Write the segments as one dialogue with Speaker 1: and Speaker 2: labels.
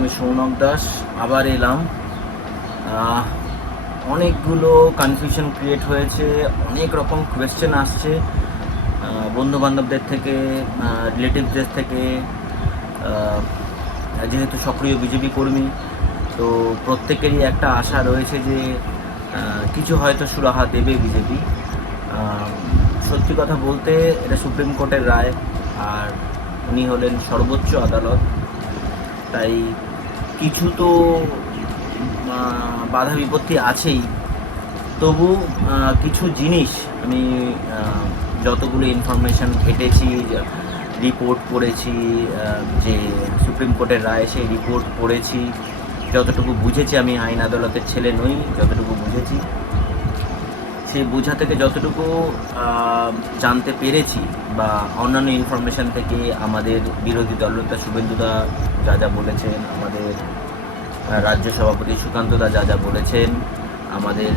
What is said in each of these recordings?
Speaker 1: আমি সৌনক দাস, আবার এলাম। অনেকগুলো কনফিউশন ক্রিয়েট হয়েছে, অনেক রকম কোয়েশ্চেন আসছে। বন্ধু বান্ধবদের থেকে রিলেটিভসদের থেকে যেহেতু সক্রিয় বিজেপি কর্মী, তো প্রত্যেকেরই একটা আশা রয়েছে যে কিছু হয়তো সুরাহা দেবে বিজেপি। সত্যি কথা বলতে, এটা সুপ্রিম কোর্টের রায়, আর উনি হলেন সর্বোচ্চ আদালত। তাই কিছু তো বাধা বিপত্তি আছেই। তবু কিছু জিনিস আমি যতগুলো ইনফরমেশান ঘেটেছি রিপোর্ট পড়েছি যে সুপ্রিম কোর্টের রায় সেই রিপোর্ট পড়েছি, যতটুকু বুঝেছি আমি, আইন আদালতের ছেলে নই, যতটুকু বুঝেছি সেই বোঝা থেকে যতটুকু জানতে পেরেছি বা অন্যান্য ইনফরমেশন থেকে আমাদের বিরোধী দলনেতা শুভেন্দুদা যা যা বলেছেন, আমাদের রাজ্য সভাপতি সুকান্তদা যা যা বলেছেন, আমাদের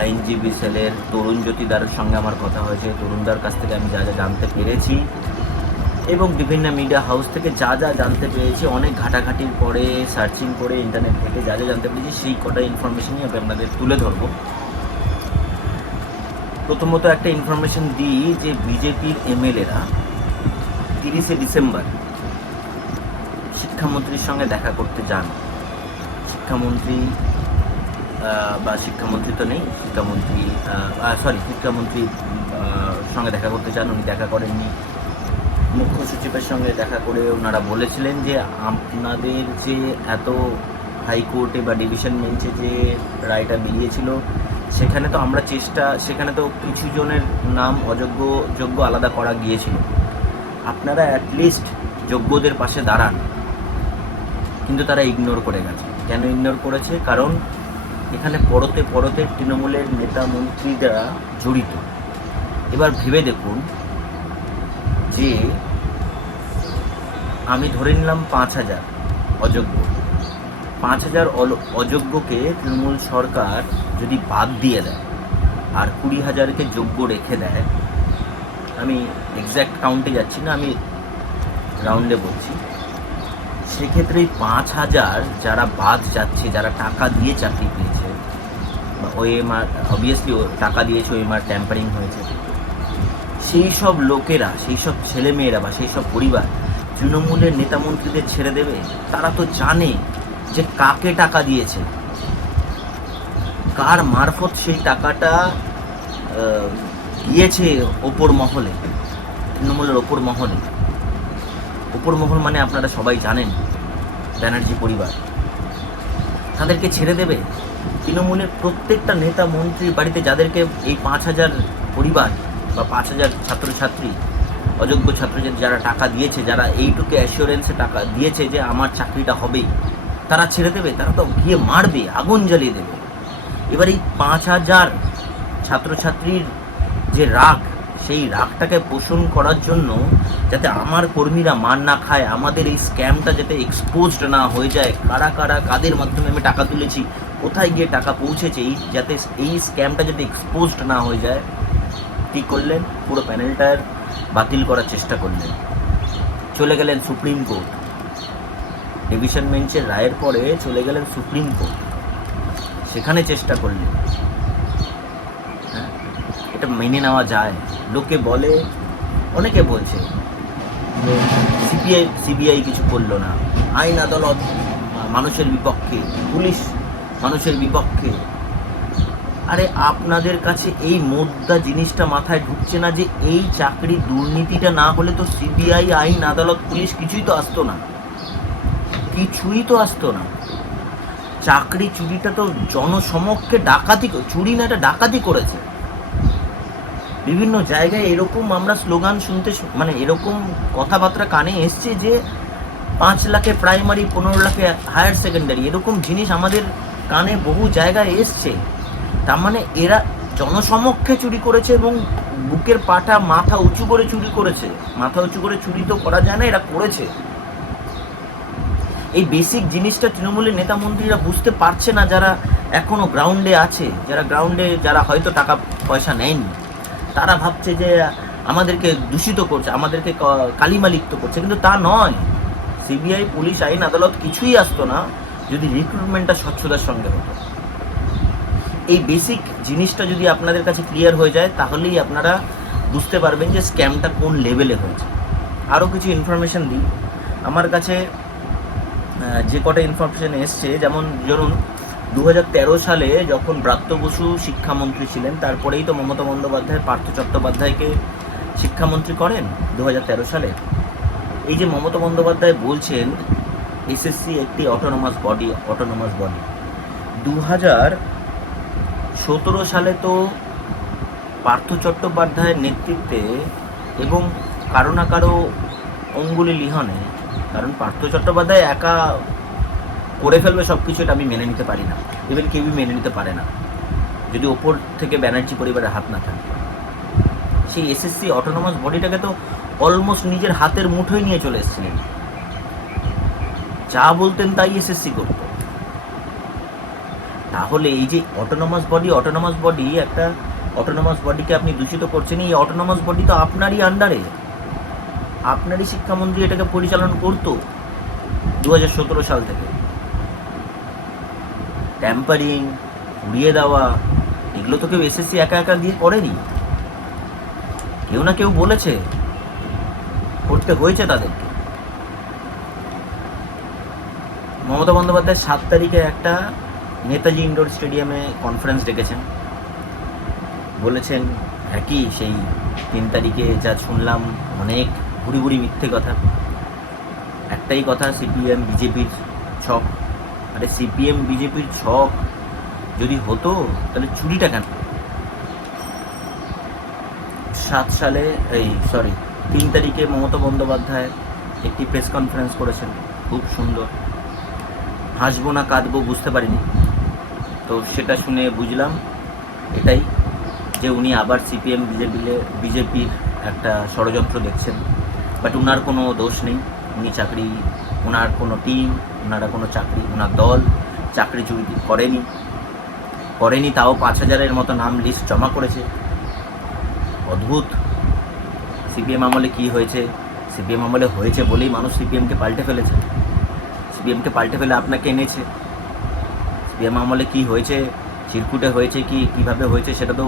Speaker 1: আইনজীবী সেলের তরুণ জ্যোতিদার সঙ্গে আমার কথা হয়েছে তরুণদার কাছ থেকে আমি যা যা জানতে পেরেছি এবং বিভিন্ন মিডিয়া হাউস থেকে যা যা জানতে পেরেছি, অনেক ঘাটাঘাটির পরে সার্চিং করে ইন্টারনেট থেকে যা যা জানতে পেরেছি, সেই কটা ইনফরমেশনই আমি আপনাদের তুলে ধরবো। প্রথমত একটা ইনফরমেশন দিই যে বিজেপির এমএলএরা তিরিশে ডিসেম্বর শিক্ষামন্ত্রীর সঙ্গে দেখা করতে যান। শিক্ষামন্ত্রী বা শিক্ষামন্ত্রী তো নেই, শিক্ষামন্ত্রী সরি শিক্ষামন্ত্রী সঙ্গে দেখা করতে চান উনি দেখা করেননি। মুখ্য সচিবের সঙ্গে দেখা করে ওনারা বলেছিলেন যে আপনাদের যে এত হাইকোর্টে বা ডিভিশন বেঞ্চে যে রায়টা বেরিয়েছিল সেখানে তো আমরা চেষ্টা, সেখানে তো কিছু জনের নাম অযোগ্য, যোগ্য আলাদা করা গিয়েছিল। আপনারা অ্যাটলিস্ট যোগ্যদের পাশে দাঁড়ান। কিন্তু তারা ইগনোর করে গেছে। কেন ইগনোর করেছে? কারণ এখানে পরতে পরতে তৃণমূলের নেতা মন্ত্রীরা জড়িত। এবার ভেবে দেখুন যে আমি ধরে নিলাম পাঁচ হাজার অযোগ্য। পাঁচ হাজার অযোগ্যকে তৃণমূল সরকার যদি বাদ দিয়ে দেয় আর কুড়ি হাজারকে যোগ্য রেখে দেয়, আমি এক্স্যাক্ট কাউন্টে যাচ্ছি না, আমি রাউন্ডে বলছি। সেক্ষেত্রে এই পাঁচ হাজার যারা বাদ যাচ্ছে, যারা টাকা দিয়ে চাকরি পেয়েছে, বা ওএমআর অবভিয়াসলি ও টাকা দিয়েছে ওএমআর ট্যাম্পারিং হয়েছে, সেই সব লোকেরা, সেই সব ছেলেমেয়েরা বা সেই সব পরিবার তৃণমূলের নেতামন্ত্রীদের ছেড়ে দেবে? তারা তো জানে যে কাকে টাকা দিয়েছে? কার মারফত সেই টাকাটা গিয়েছে ওপর মহলে, তৃণমূলের ওপর মহলে? ওপর মহল মানে আপনারা সবাই জানেন, ব্যানার্জি পরিবার। তাদেরকে ছেড়ে দেবে? তৃণমূলের প্রত্যেকটা নেতা মন্ত্রীর বাড়িতে যাদেরকে এই পাঁচ হাজার পরিবার বা পাঁচ হাজার ছাত্রছাত্রী, অযোগ্য ছাত্রদের যারা টাকা দিয়েছে, যারা এইটুকু অ্যাসিওরেন্সে টাকা দিয়েছে যে আমার চাকরিটা হবেই। তারা ছেড়ে দেবে, তারা তো গিয়ে মারবে, আগুন জ্বালিয়ে দেবে। এবার এই পাঁচ হাজার ছাত্রছাত্রীর যে রাগ, সেই রাগটাকে পোষণ করার জন্য যাতে আমার কর্মীরা মার না খায়, আমাদের এই স্ক্যামটা যাতে এক্সপোজড না হয়ে যায়, কারা কারা, কাদের মাধ্যমে আমি টাকা তুলেছি, কোথায় গিয়ে টাকা পৌঁছেছে, এই যাতে এই স্ক্যামটা যাতে এক্সপোজড না হয়ে যায়, কী করলেন? পুরো প্যানেলটার বাতিল করার চেষ্টা করলেন। চলে গেলেন সুপ্রিম কোর্ট। ডিভিশন বেঞ্চের রায়ের পরে চলে গেলেন সুপ্রিম কোর্ট। সেখানে চেষ্টা করলেন। হ্যাঁ? এটা মেনে নেওয়া যায়। লোকে বলে, অনেকে বলছে সিবিআই সিবিআই কিছু করল না। আইন আদালত মানুষের বিপক্ষে, পুলিশ মানুষের বিপক্ষে। আরে, আপনাদের কাছে এই মোদ্দা জিনিসটা মাথায় ঢুকছে না যে এই চাকরি দুর্নীতিটা না হলে তো সিবিআই, আইন, আদালত, পুলিশ কিছুই তো আসতো না। কিছুই তো আসতো না। চাকরি চুরিটা তো জনসমক্ষে ডাকাতি চুরি না, এটা ডাকাতি করেছে। বিভিন্ন জায়গায় এরকম আমরা স্লোগান শুনতে মানে এরকম কথাবার্তা কানে এসছে যে, পাঁচ লাখে প্রাইমারি পনেরো লাখে হায়ার সেকেন্ডারি এরকম জিনিস আমাদের কানে বহু জায়গায় এসছে। তার মানে এরা জনসমক্ষে চুরি করেছে এবং বুকের পাটা মাথা উঁচু করে চুরি করেছে। মাথা উঁচু করে চুরি তো করা যায় না, এরা করেছে। এই বেসিক জিনিসটা তৃণমূলের নেতা মন্ত্রীরা বুঝতে পারছে না যারা এখনও গ্রাউন্ডে আছে, যারা গ্রাউন্ডে যারা হয়তো টাকা পয়সা নেয়নি, তারা ভাবছে যে আমাদেরকে দূষিত করছে, আমাদেরকে কালিমালিপ্ত করছে। কিন্তু তা নয়। সিবিআই পুলিশ, আইন, আদালত কিছুই আসতো না যদি রিক্রুটমেন্টটা স্বচ্ছতার সঙ্গে হতো। এই বেসিক জিনিসটা যদি আপনাদের কাছে ক্লিয়ার হয়ে যায়, তাহলেই আপনারা বুঝতে পারবেন যে স্ক্যামটা কোন লেভেলে হয়েছে। আরও কিছু ইনফরমেশন দিই। আমার কাছে যে কটা ইনফরমেশন এসছে, যেমন ধরুন দু হাজার তেরো সালে যখন ব্রাত্য বসু শিক্ষামন্ত্রী ছিলেন, তারপরেই তো মমতা বন্দ্যোপাধ্যায়, পার্থ চট্টোপাধ্যায়কে শিক্ষামন্ত্রী করেন দু হাজার তেরো সালে। এই যে মমতা বন্দ্যোপাধ্যায় বলছেন এসএসসি একটি অটোনোমাস বডি অটোনোমাস বডি দু হাজার সতেরো সালে তো পার্থ চট্টোপাধ্যায়ের নেতৃত্বে এবং কারও না কারও অঙ্গুলি লিহনে কারণ পার্থ চট্টোপাধ্যায় একা করে ফেলবে সব কিছু এটা আমি মেনে নিতে পারি না। ইভেন কেউই মেনে নিতে পারে না। যদি ওপর থেকে ব্যানার্জি পরিবারের হাত না থাকে। সেই এসএসসি অটোনোমাস বডিটাকে তো অলমোস্ট নিজের হাতের মুঠোয় নিয়ে চলে এসেছিলেন। যা বলতেন তাই এসএসসি করতো। তাহলে এই যে অটোনোমাস বডি অটোনোমাস বডি একটা অটোনোমাস বডিকে আপনি দূষিত করছেন, এই অটোনোমাস বডি তো আপনারই আন্ডারে আপনারই শিক্ষামন্ত্রী এটাকে পরিচালনা করতো দু হাজার সতেরো সাল থেকে। ট্যাম্পারিং উড়িয়ে দেওয়া, এগুলো তো কেউ এসএসসি একা একা দিয়ে করেনি। কেউ না কেউ বলেছে, করতে হয়েছে তাদেরকে। মমতা বন্দ্যোপাধ্যায় সাত তারিখে একটা নেতাজি ইনডোর স্টেডিয়ামে কনফারেন্স ডেকেছেন। বলেছেন, একই সেই তিন তারিখে যা শুনলাম, অনেক ঘুরি ঘুরি মিথ্যে কথা। একটাই কথা সিপিএম বিজেপির ছক। আরে সিপিএম বিজেপির ছক যদি হতো, তাহলে চুরিটা কেন? সাত সালে, এই সরি তিন তারিখে মমতা বন্দ্যোপাধ্যায় একটি প্রেস কনফারেন্স করেছেন। খুব সুন্দর। হাসবো না কাঁদবো বুঝতে পারিনি। তো সেটা শুনে বুঝলাম এটাই যে উনি আবার সিপিএম বিজেপি বিজেপির একটা ষড়যন্ত্র দেখছেন। বাট ওনার কোনো দোষ নেই। উনি চাকরি ওনার কোনো টিম ওনারা কোনো চাকরি ওনার দল চাকরি চুরি করেনি। করেনি তাও পাঁচ হাজারের মতো নাম লিস্ট জমা করেছে। অদ্ভুত। সিপিএম আমলে কি হয়েছে? সিপিএম আমলে হয়েছে বলেই মানুষ সিপিএমকে পাল্টে ফেলেছে। সিপিএমকে পাল্টে ফেলে আপনাকে এনেছে। সিপিএম আমলে কি হয়েছে? চিরকুটে হয়েছে কি? কীভাবে হয়েছে? সেটা তো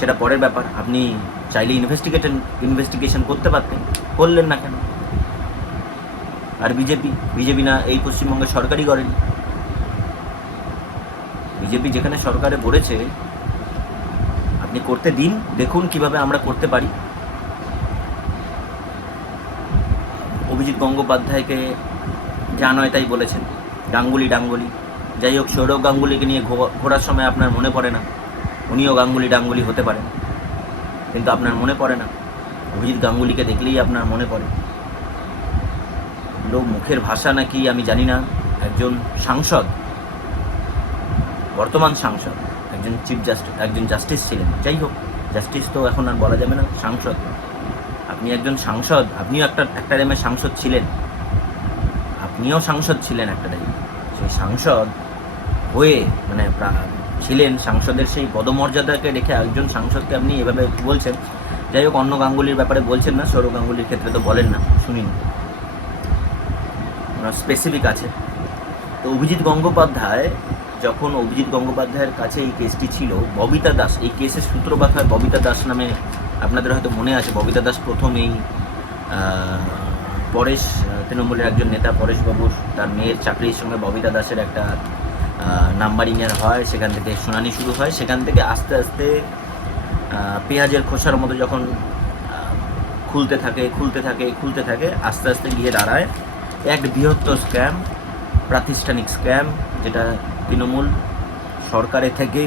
Speaker 1: সেটা পরের ব্যাপার। আপনি চাইলে ইনভেস্টিগেশন ইনভেস্টিগেশন করতে পারতেন। করলেন না কেন? আর বিজেপি? বিজেপি না এই পশ্চিমবঙ্গে সরকারই করেনি? বিজেপি যেখানে সরকারে বলেছে, আপনি করতে দিন, দেখুন কীভাবে আমরা করতে পারি। অভিজিৎ গঙ্গোপাধ্যায়কে যা নয় তাই বলেছেন। গাঙ্গুলি, ডাঙ্গুলি। যাই হোক, সৌরভ গাঙ্গুলিকে নিয়ে ঘোরার সময় আপনার মনে পড়ে না। উনিও গাঙ্গুলি ডাঙ্গুলি হতে পারেন কিন্তু আপনার মনে পড়ে না? অভিজিৎ গাঙ্গুলিকে দেখলেই আপনার মনে পড়ে। লোক মুখের ভাষা নাকি আমি জানি না। একজন সাংসদ, বর্তমান সাংসদ, একজন চিফ জাস্টিস একজন জাস্টিস ছিলেন। যাই হোক, জাস্টিস তো এখন আর বলা যাবে না, সাংসদ। আপনি একজন সাংসদ, আপনিও একটা একটা টাইমে সাংসদ ছিলেন। আপনিও সাংসদ ছিলেন একটা টাইমে সেই সাংসদ হয়ে মানে প্রা- ছিলেন সাংসদের সেই পদমর্যাদাকে রেখে একজন সাংসদকে আপনি এভাবে বলছেন। যাই হোক, অন্য গাঙ্গুলির ব্যাপারে বলছেন না, সৌরভ গাঙ্গুলির ক্ষেত্রে তো বলেন না, শুনিনি। স্পেসিফিক আছে। তো অভিজিৎ গঙ্গোপাধ্যায়, যখন অভিজিৎ গঙ্গোপাধ্যায়ের কাছে এই কেসটি ছিল, ববিতা দাস, এই কেসের সূত্রপাত হয় ববিতা দাস নামে, আপনাদের হয়তো মনে আছে, ববিতা দাস প্রথম এই পরেশ তৃণমূলের একজন নেতা, পরেশবাবুর, তার মেয়ের চাকরির সঙ্গে ববিতা দাসের একটা নাম্বারিংয়ের হয়, সেখান থেকে শুনানি শুরু হয়, সেখান থেকে আস্তে আস্তে পেঁয়াজের খোসার মতো যখন খুলতে থাকে খুলতে থাকে খুলতে থাকে, আস্তে আস্তে গিয়ে দাঁড়ায়। এক বৃহত্তর স্ক্যাম, প্রাতিষ্ঠানিক স্ক্যাম, যেটা তৃণমূল সরকারের থেকে,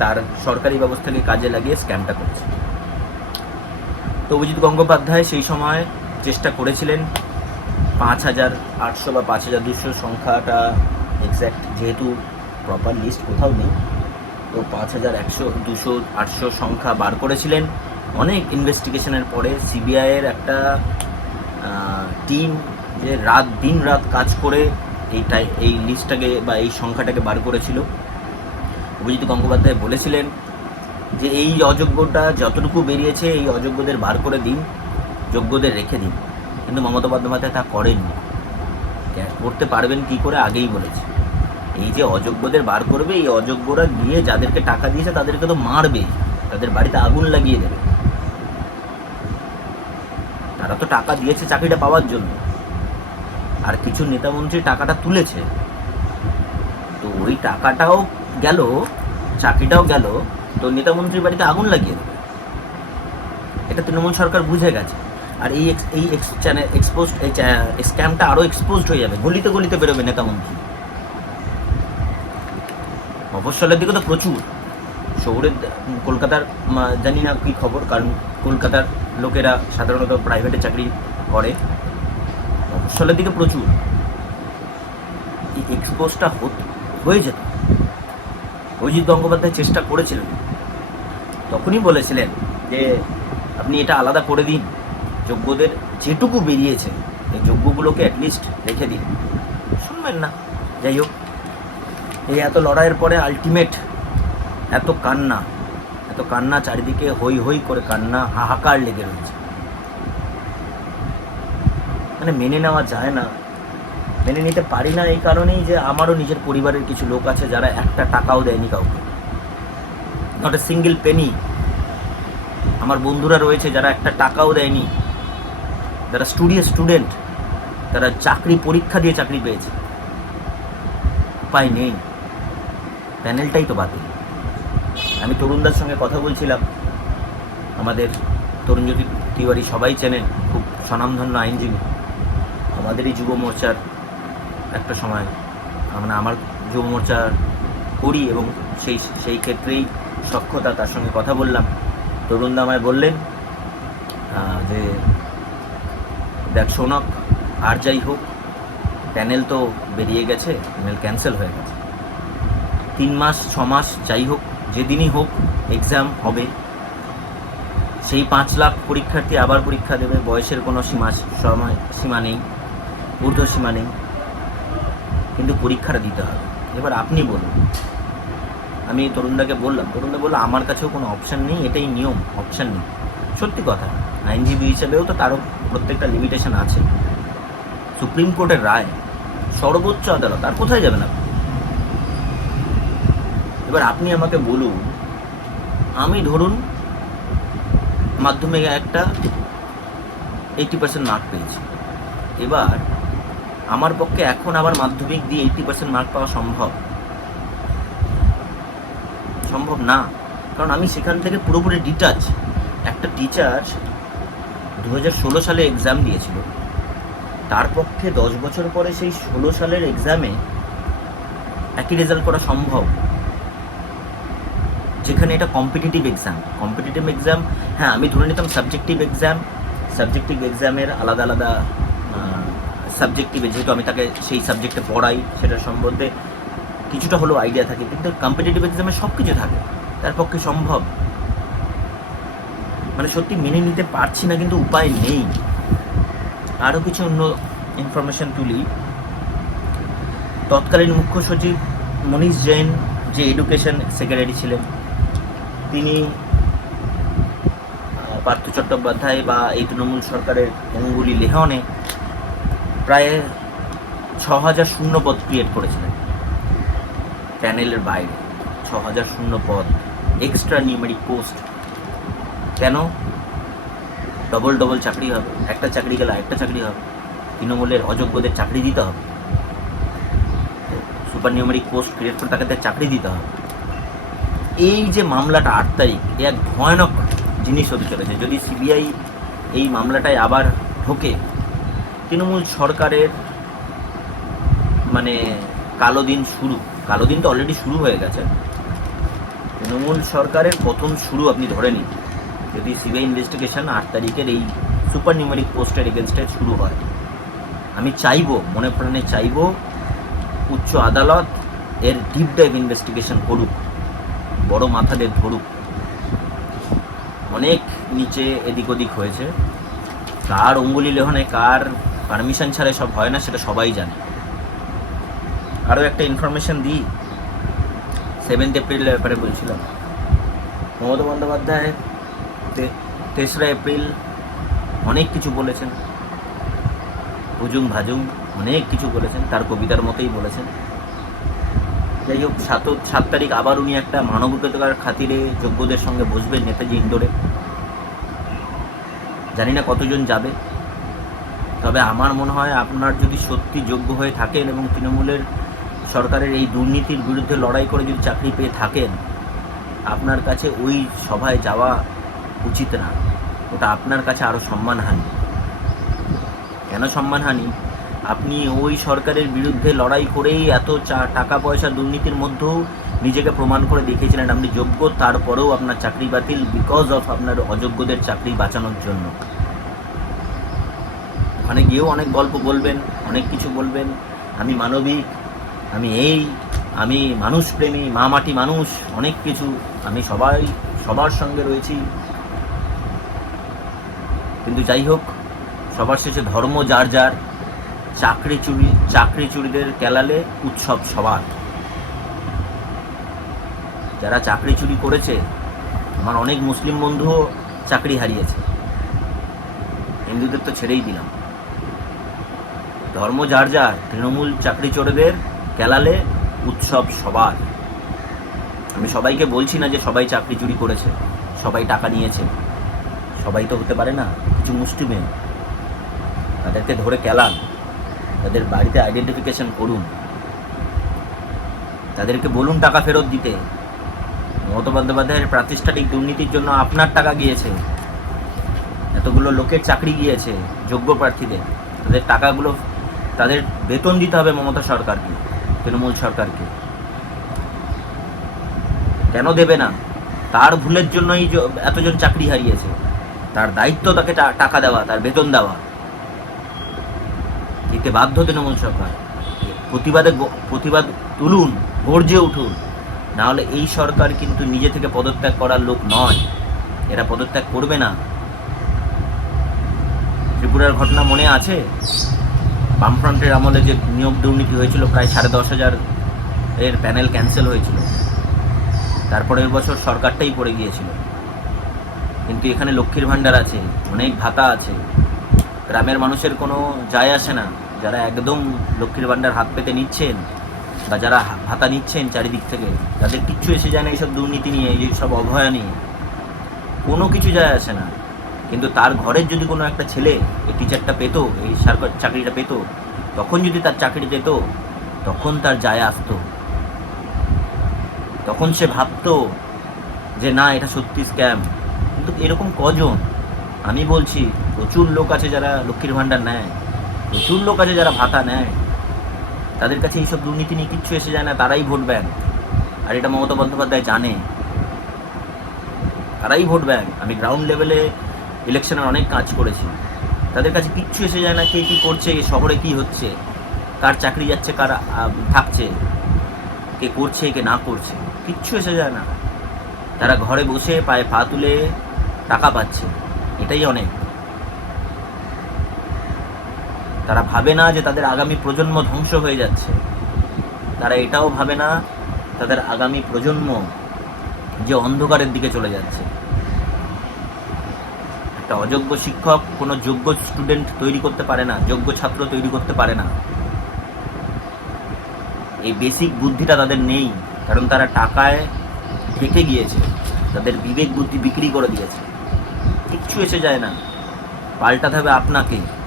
Speaker 1: তার সরকারি ব্যবস্থাকে কাজে লাগিয়ে স্ক্যামটা করছে। তো অভিজিৎ গঙ্গোপাধ্যায় সেই সময় চেষ্টা করেছিলেন, পাঁচ হাজার আটশো বা পাঁচ হাজার দুশো সংখ্যাটা এক্স্যাক্ট যেহেতু প্রপার লিস্ট কোথাও নেই, তো পাঁচ হাজার একশো, দুশো, আটশো সংখ্যা বার করেছিলেন। অনেক ইনভেস্টিগেশনের পরে সিবিআইয়ের একটা টিম যে রাত, দিন রাত কাজ করে এইটাই, এই লিস্টটাকে বা এই সংখ্যাটাকে বার করেছিল। অভিজিৎ গঙ্গোপাধ্যায় বলেছিলেন যে এই অযোগ্যটা যতটুকু বেরিয়েছে, এই অযোগ্যদের বার করে দিন, যোগ্যদের রেখে দিন। কিন্তু মমতা বন্দ্যোপাধ্যায় তা করেননি। করতে পারবেন কি করে আগেই বলেছে। এই যে অযোগ্যদের বার করবে, এই অযোগ্যরা গিয়ে যাদেরকে টাকা দিয়েছে তাদেরকে তো মারবে, তাদের বাড়িতে আগুন লাগিয়ে দেবে। তারা তো টাকা দিয়েছে চাকরিটা পাওয়ার জন্য। আর কিছু নেতামন্ত্রী টাকাটা তুলেছে। তো ওই টাকাটাও গেল, চাকরিটাও গেল, তো নেতামন্ত্রীর বাড়িতে আগুন লাগিয়ে দেবে। এটা তৃণমূল সরকার বুঝে গেছে। আর এই এই চ্যানেল এক্সপোজ এই স্ক্যামটা আরও এক্সপোজড হয়ে যাবে, গলিতে গলিতে বেরোবে নেতামন্ত্রী মফস্বলের দিকে তো প্রচুর। শহরের কলকাতার জানি না কী খবর, কারণ কলকাতার লোকেরা সাধারণত প্রাইভেটে চাকরি করে। মফস্বলের দিকে প্রচুর। এই এক্সপোজটা হয়ে যেত। অজিত গঙ্গোপাধ্যায় চেষ্টা করেছিলেন। তখনই বলেছিলেন যে, আপনি এটা আলাদা করে দিন। যোগ্যদের যেটুকু বেরিয়েছে এই যোগ্যগুলোকে অ্যাটলিস্ট রেখে দিন। শুনবেন না। যাই হোক এই এত লড়াইয়ের পরে আলটিমেট এত কান্না এত কান্না চারিদিকে হই হই করে কান্না, হাহাকার লেগে রয়েছে। মানে মেনে নেওয়া যায় না। মেনে নিতে পারি না এই কারণেই যে আমারও নিজের পরিবারের কিছু লোক আছে যারা একটা টাকাও দেয়নি কাউকে। নট এ সিঙ্গেল পেনি আমার বন্ধুরা রয়েছে যারা একটা টাকাও দেয়নি। যারা স্টুডিও স্টুডেন্ট তারা চাকরি পরীক্ষা দিয়ে চাকরি পেয়েছে। উপায় নেই। প্যানেলটাই তো বাতিল। আমি তরুণদার সঙ্গে কথা বলছিলাম। আমাদের তরুণ তরুণজ্যোতি তিওয়ারি সবাই চেনেন, খুব স্বনামধন্য আইনজীবী। আমাদেরই যুব মোর্চার একটা সময় মানে আমার যুব মোর্চা করি এবং সেই সেই ক্ষেত্রেই সক্ষতা, তার সঙ্গে কথা বললাম। তরুণদা আমায় বললেন যে দেখ শোনক আর যাই হোক, প্যানেল তো বেরিয়ে গেছে, প্যানেল ক্যান্সেল হয়ে গেছে। তিন মাস, ছ মাস, যাই হোক, যেদিনই হোক এক্সাম হবে। সেই পাঁচ লাখ পরীক্ষার্থী আবার পরীক্ষা দেবে, বয়সের কোনো সীমা, সময়, সীমা নেই, ঊর্ধ্ব সীমা নেই। কিন্তু পরীক্ষাটা দিতে হবে। এবার আপনি বলুন। আমি তরুণদাকে বললাম, তরুণদা বলল, আমার কাছেও কোনো অপশান নেই, এটাই নিয়ম অপশান নেই। সত্যি কথা, আইনজীবী হিসেবেও তো তারও প্রত্যেকটা লিমিটেশন আছে। সুপ্রিম কোর্টের রায়, সর্বোচ্চ আদালত, আর কোথায় যাবেন আপনি? এবার আপনি আমাকে বলুন, আমি ধরুন মাধ্যমিকে একটা এইটি পার্সেন্ট মার্ক পেয়েছি। এবার আমার পক্ষে এখন আবার মাধ্যমিক দিয়ে এইটি পার্সেন্ট মার্ক পাওয়া সম্ভব? সম্ভব না। কারণ আমি সেখান থেকে পুরোপুরি ডিটাচ একটা টিচার দু ষোলো সালে এক্সাম দিয়েছিল। তার পক্ষে দশ বছর পরে সেই ষোলো সালের এক্সামে একই রেজাল্ট করা সম্ভব। যেখানে এটা কম্পিটিটিভ এক্সাম কম্পিটিটিভ এক্সাম হ্যাঁ আমি ধরে নিতাম সাবজেক্টিভ এক্সাম সাবজেক্টিভ এক্সামের আলাদা আলাদা সাবজেক্টিভে যেহেতু আমি তাকে সেই সাবজেক্টে পড়াই সেটার সম্বন্ধে কিছুটা হলেও আইডিয়া থাকে। কিন্তু কম্পিটিটিভ এক্সামে সব কিছু থাকে। তার পক্ষে সম্ভব। মানে সত্যি মেনে নিতে পারছি না, কিন্তু উপায় নেই। আরও কিছু অন্য ইনফরমেশন তুলি। তৎকালীন মুখ্য সচিব মনীষ জৈন যে এডুকেশন সেক্রেটারি ছিলেন তিনি পার্থ চট্টোপাধ্যায় বা এই তৃণমূল সরকারের অঙ্গুলি লেহনে প্রায় ছ হাজার শূন্য পদ ক্রিয়েট করেছিলেন প্যানেলের বাইরে। ছ হাজার শূন্য পদ এক্সট্রা নিউমেরিক পোস্ট কেন? ডবল ডবল চাকরি হবে, একটা চাকরি গেলে একটা চাকরি হবে, তৃণমূলের অযোগ্যদের চাকরি দিতে হবে। সুপার নিউমেরিক পোস্ট ক্রিয়েট করে তাকে চাকরি দিতে হবে। এই যে মামলাটা আট তারিখ, এ এক ভয়ানক জিনিস হতে চলেছে। যদি সিবিআই এই মামলাটায় আবার ঢোকে, তৃণমূল সরকারের মানে কালো দিন শুরু, কালো দিন তো অলরেডি শুরু হয়ে গেছে। তৃণমূল সরকারের প্রথম শুরু আপনি ধরে নিন, যদি সিবিআই ইনভেস্টিগেশন আট তারিখের এই সুপার নিউমেরিক পোস্টের এগেনস্টে শুরু হয়। আমি চাইব, মনে প্রাণে চাইব, উচ্চ আদালত এর ডিপ ডাইভ ইনভেস্টিগেশন করুক। বড় মাথাদের ধরুক। অনেক নিচে এদিক ওদিক হয়েছে। কার অঙ্গুলি লেহনে কার পারমিশন ছাড়া সব হয় না, সেটা সবাই জানে। আরও একটা ইনফরমেশন দিই। সেভেন্থ এপ্রিলের ব্যাপারে বলছিলাম। মমতা বন্দ্যোপাধ্যায় তেসরা এপ্রিল অনেক কিছু বলেছেন। ভুজুং ভাজুং অনেক কিছু বলেছেন, তার কবিতার মতোই বলেছেন। যাই হোক, সাত সাত তারিখ আবার উনি একটা মানবিকতার খাতিরে যোগ্যদের সঙ্গে বসবেন নেতাজি ইন্দোরে। জানি না কতজন যাবে। তবে আমার মনে হয় আপনার যদি সত্যি যোগ্য হয়ে থাকেন এবং তৃণমূলের সরকারের এই দুর্নীতির বিরুদ্ধে লড়াই করে যদি চাকরি পেয়ে থাকেন, আপনার কাছে ওই সভায় যাওয়া উচিত না। ওটা আপনার কাছে আরও সম্মানহানি। কেন সম্মানহানি? আপনি ওই সরকারের বিরুদ্ধে লড়াই করেই এত চা- টাকা পয়সা দুর্নীতির মধ্যেও নিজেকে প্রমাণ করে দেখিয়েছিলেন আপনি যোগ্য, তারপরেও আপনার চাকরি বাতিল বিকজ অফ আপনার অযোগ্যদের চাকরি বাঁচানোর জন্য। ওখানে গিয়েও অনেক গল্প বলবেন, অনেক কিছু বলবেন। আমি মানবিক, আমি এই, আমি মানুষপ্রেমী মা মাটি মানুষ, অনেক কিছু। আমি সবাই, সবার সঙ্গে রয়েছি। কিন্তু যাই হোক, সবার শেষে ধর্ম যার যার। চাকরি চুরি চাকরি চুরিদের কেলালে উৎসব সবার। যারা চাকরি চুরি করেছে, আমার অনেক মুসলিম বন্ধুও চাকরি হারিয়েছে। হিন্দুদের তো ছেড়েই দিলাম। ধর্ম যার যার, তৃণমূল চাকরি চোরেদের কেলালে উৎসব সবার। আমি সবাইকে বলছি না যে সবাই চাকরি চুরি করেছে, সবাই টাকা নিয়েছে। সবাই তো হতে পারে না, কিছু মুষ্টিমেয় তাদেরকে ধরে কেলান। তাদের বাড়িতে আইডেন্টিফিকেশন করুন। তাদেরকে বলুন টাকা ফেরত দিতে। মমতা বন্দ্যোপাধ্যায়ের প্রাতিষ্ঠানিক দুর্নীতির জন্য আপনার টাকা গিয়েছে। এতগুলো লোকের চাকরি গিয়েছে, যোগ্য প্রার্থীদের। তাদের টাকাগুলো, তাদের বেতন দিতে হবে মমতা সরকারকে, তৃণমূল সরকারকে। কেন দেবে না? তার ভুলের জন্যই এতজন চাকরি হারিয়েছে। তার দায়িত্ব তাকে টাকা দেওয়া, তার বেতন দেওয়া। দিতে বাধ্য তৃণমূল সরকার। প্রতিবাদে প্রতিবাদ তুলুন, গর্জে উঠুন। না হলে এই সরকার কিন্তু নিজে থেকে পদত্যাগ করার লোক নয়। এরা পদত্যাগ করবে না। ত্রিপুরার ঘটনা মনে আছে? বামফ্রন্টের আমলে যে নিয়োগ দুর্নীতি হয়েছিল, প্রায় সাড়ে দশ হাজার এর প্যানেল ক্যান্সেল হয়েছিল। তারপরের বছর সরকারটাই পড়ে গিয়েছিল। কিন্তু এখানে লক্ষ্মীর ভাণ্ডার আছে, অনেক ভাতা আছে। গ্রামের মানুষের কোনো যায় আসে না। যারা একদম লক্ষ্মীর ভাণ্ডার হাত পেতে নিচ্ছেন বা যারা ভাতা নিচ্ছেন চারিদিক থেকে, তাদের কিচ্ছু এসে যায় না এইসব দুর্নীতি নিয়ে, এই সব অভয়া নিয়ে। কোনো কিছু যায় আসে না। কিন্তু তার ঘরের যদি কোনো একটা ছেলে এই টিচারটা পেতো, এই সরকার চাকরিটা পেতো, তখন যদি তার চাকরি পেতো, তখন তার যায় আসতো। তখন সে ভাবতো যে, না, এটা সত্যি স্ক্যাম কিন্তু এরকম কজন? আমি বলছি, প্রচুর লোক আছে যারা লক্ষ্মীর ভাণ্ডার নেয়। প্রচুর লোক আছে যারা ভাতা নেয়। তাদের কাছে এইসব দুর্নীতি নিয়ে কিচ্ছু এসে যায় না, তারাই ভোট ব্যাংক। আর এটা মমতা বন্দ্যোপাধ্যায় জানে। তারাই ভোট ব্যাংক। আমি গ্রাউন্ড লেভেলে ইলেকশনের অনেক কাজ করেছি। তাদের কাছে কিচ্ছু এসে যায় না কে কী করছে শহরে কী হচ্ছে, কার চাকরি যাচ্ছে, কার থাকছে, কে করছে, কে না করছে, কিচ্ছু এসে যায় না। তারা ঘরে বসে পায়ে পা তুলে টাকা পাচ্ছে। এটাই অনেক। তারা ভাবে না যে তাদের আগামী প্রজন্ম ধ্বংস হয়ে যাচ্ছে। তারা এটাও ভাবে না, তাদের আগামী প্রজন্ম যে অন্ধকারের দিকে চলে যাচ্ছে। একটা অযোগ্য শিক্ষক কোনো যোগ্য স্টুডেন্ট তৈরি করতে পারে না, যোগ্য ছাত্র তৈরি করতে পারে না। এই বেসিক বুদ্ধিটা তাদের নেই, কারণ তারা টাকায় ঢেকে গিয়েছে, তাদের বিবেক বুদ্ধি বিক্রি করে দিয়েছে। কিচ্ছু এসে যায় না। পাল্টাতে হবে আপনাকে।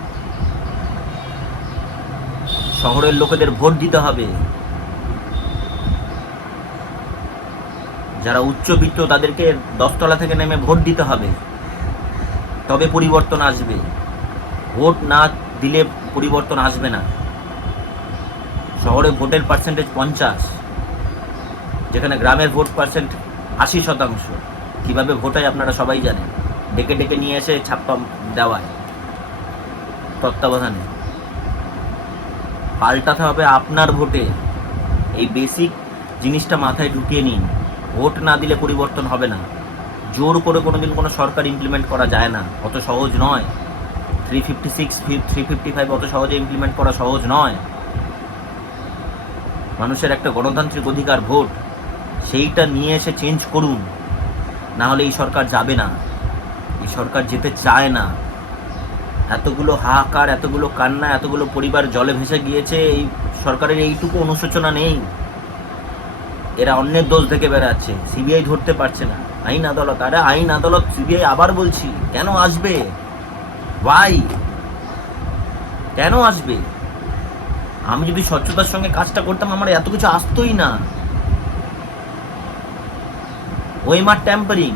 Speaker 1: শহরের লোকেদের ভোট দিতে হবে। যারা উচ্চবিত্ত, তাদেরকে দশতলা থেকে নেমে ভোট দিতে হবে। তবে পরিবর্তন আসবে। ভোট না দিলে পরিবর্তন আসবে না। শহরে ভোটের পার্সেন্টেজ পঞ্চাশ, যেখানে গ্রামের ভোট পার্সেন্ট আশি শতাংশ। কীভাবে ভোট হয় আপনারা সবাই জানেন। ডেকে ডেকে নিয়ে এসে ছাপ্পা দেওয়ায়। তত্ত্বাবধানে। পাল্টাতে হবে আপনার ভোটে। এই বেসিক জিনিসটা মাথায় ঢুকিয়ে নিন। ভোট না দিলে পরিবর্তন হবে না। জোর করে কোনো দিন কোনো সরকার ইমপ্লিমেন্ট করা যায় না। অত সহজ নয়। Three fifty six three fifty five অত সহজে ইমপ্লিমেন্ট করা সহজ নয়। মানুষের একটা গণতান্ত্রিক অধিকার ভোট। সেইটা নিয়ে এসে চেঞ্জ করুন। না হলে এই সরকার যাবে না। এই সরকার যেতে চায় না। এতগুলো হাহাকার, এতগুলো কান্না, এতগুলো পরিবার জলে ভেসে গিয়েছে, এই সরকারের এইটুকু অনুশোচনা নেই। এরা অন্যের দোষ দেখে বেড়াচ্ছে, সিবিআই ধরতে পারছে না। আইন আদালত, আরে আইন আদালত, সিবিআই আবার বলছি, কেন আসবে? ভাই কেন আসবে? আমি যদি স্বচ্ছতার সঙ্গে কাজটা করতাম, আমার এত কিছু আসতোই না। ওয়েমার ট্যাম্পারিং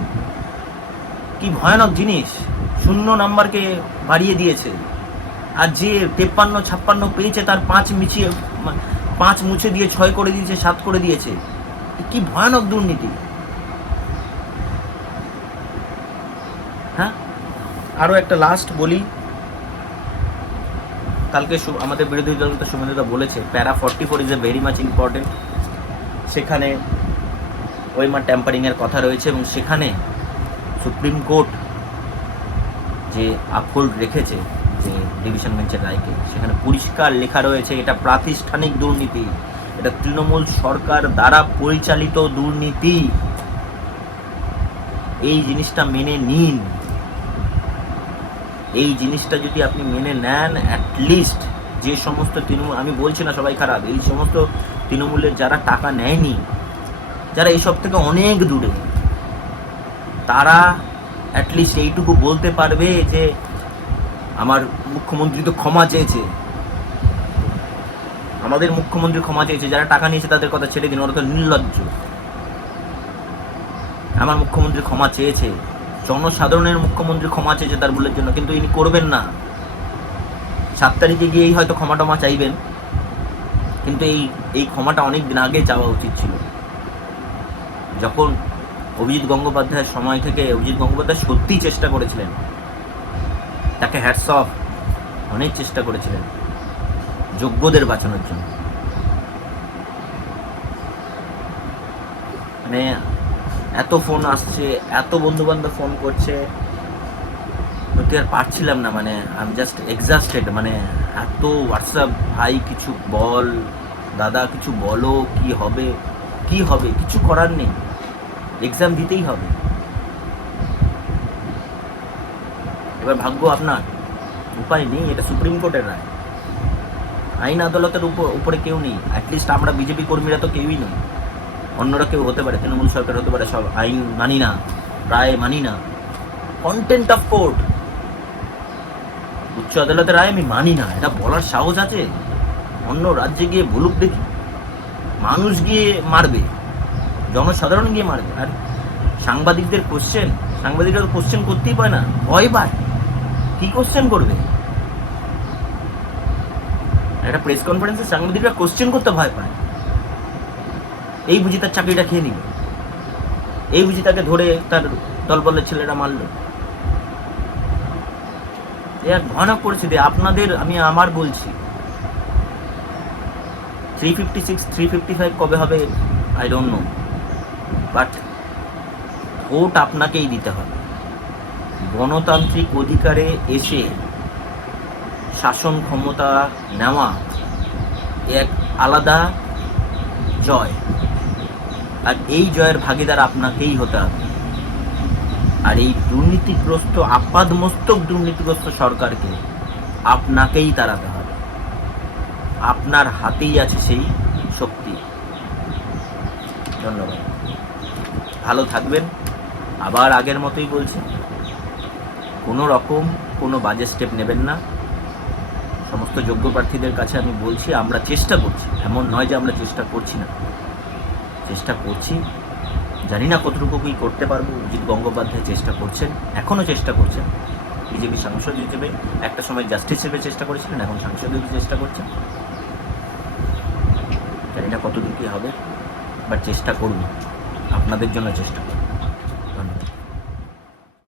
Speaker 1: কি ভয়ানক জিনিস। শূন্য নাম্বারকে বাড়িয়ে দিয়েছে। আর যে তেপ্পান্ন, ছাপ্পান্ন পেয়েছে, তার পাঁচ মিছিয়ে, পাঁচ মুছে দিয়ে ছয় করে দিয়েছে, সাত করে দিয়েছে। কি ভয়ানক দুর্নীতি। হ্যাঁ? আরও একটা লাস্ট বলি। কালকে আমাদের বিরোধী দলনেতা সুমেন্দ্রদা বলেছে, para forty four is a very much important সেখানে ওয়েমার ট্যাম্পারিংয়ের কথা রয়েছে এবং সেখানে সুপ্রিম কোর্ট যে আপহোল্ড রেখেছে যে ডিভিশন বেঞ্চের রায়কে, সেখানে পরিষ্কার লেখা রয়েছে, এটা প্রাতিষ্ঠানিক দুর্নীতি। এটা তৃণমূল সরকার দ্বারা পরিচালিত দুর্নীতি। এই জিনিসটা মেনে নিন। এই জিনিসটা যদি আপনি মেনে নেন অ্যাটলিস্ট যে সমস্ত তৃণমূল, আমি বলছি না সবাই খারাপ, এই সমস্ত তৃণমূলের যারা টাকা নেয়নি, যারা এইসব থেকে অনেক দূরে, তারা অ্যাটলিস্ট এইটুকু বলতে পারবে যে আমার মুখ্যমন্ত্রী তো ক্ষমা চেয়েছে। আমাদের মুখ্যমন্ত্রী ক্ষমা চেয়েছে, যারা টাকা নিয়েছে তাদের কথা ছেড়ে দিন, ওরা তো নির্লজ্জ। আমার মুখ্যমন্ত্রী ক্ষমা চেয়েছে, জনসাধারণের মুখ্যমন্ত্রী ক্ষমা চেয়েছে তার ভুলের জন্য, কিন্তু ইনি করবেন না। সাত তারিখে গিয়েই হয়তো ক্ষমা টমা চাইবেন, কিন্তু এই এই ক্ষমাটা অনেক দিন আগে চাওয়া উচিত ছিল। যখন অভিজিৎ গঙ্গোপাধ্যায়ের সময় থেকে অভিজিৎ গঙ্গোপাধ্যায় সত্যিই চেষ্টা করেছিলেন। তাকে হ্যাটস অফ অনেক চেষ্টা করেছিলেন। যোগ্যদের বাঁচানোর জন্য। মানে এত ফোন আসছে, এত বন্ধু বান্ধব ফোন করছে সত্যি আর পারছিলাম না মানে আই জাস্ট এক্সাস্টেড মানে এত হোয়াটসঅ্যাপ ভাই কিছু বল, দাদা কিছু বলো, কি হবে কি হবে, কিছু করার নেই। এক্সাম দিতেই হবে। এবার ভাগ্য আপনার। উপায় নেই, এটা সুপ্রিম কোর্টের রায়। আইন আদালতের উপর উপরে কেউ নেই। অ্যাটলিস্ট আমরা বিজেপি কর্মীরা তো কেউই নই। অন্যরা কেউ হতে পারে, তৃণমূল সরকার হতে পারে, সব আইন মানি না, রায় মানি না। কন্টেন্ট অফ কোর্ট উচ্চ আদালতের রায় আমি মানি না, এটা বলার সাহস আছে? অন্য রাজ্যে গিয়ে বলুক দেখি। মানুষ গিয়ে মারবে। জনসাধারণ গিয়ে মারবে। আর সাংবাদিকদের কোশ্চেন সাংবাদিকরা তো কোশ্চেন করতেই পায় না। ভয় পায়। কি কোশ্চেন করবে? একটা প্রেস কনফারেন্সে সাংবাদিকরা কোশ্চেন করতে ভয় পায়। এই বুঝি তার চাকরিটা খেয়ে নিল এই বুঝি তাকে ধরে তার দলবলের ছেলেরা মারলো। এ এক ভয়ানক পরিস্থিতি। আপনাদের, আমি আমার বলছি three fifty six three fifty five কবে হবে? I don't know but vote আপনাকেই দিতে হবে। গণতান্ত্রিক অধিকারে এসে শাসন ক্ষমতা নেওয়া এক আলাদা জয়। আর এই জয়ের ভাগিদার আপনাকেই হতে হবে। আর এই দুর্নীতিগ্রস্ত, আপাদমস্তক দুর্নীতিগ্রস্ত সরকারকে আপনাকেই তাড়াতে হবে। আপনার হাতেই আছে সেই শক্তি। ধন্যবাদ। ভালো থাকবেন। আবার আগের মতোই বলছি, কোনো রকম কোনো বাজে স্টেপ নেবেন না। সমস্ত যোগ্য প্রার্থীদের কাছে আমি বলছি, আমরা চেষ্টা করছি, এমন নয় যে আমরা চেষ্টা করছি না। চেষ্টা করছি, জানি না কতটুকু কী করতে পারব, অজিত গঙ্গোপাধ্যায় চেষ্টা করছেন, এখনও চেষ্টা করছেন। বিজেপি সাংসদ হিসেবে একটা সময় জাস্টিস হিসেবে চেষ্টা করেছিলেন, এখন সাংসদ হিসেবে চেষ্টা করছেন। জানি না কতটুকু হবে বাট চেষ্টা করুন। আপনাদের জন্য চেষ্টা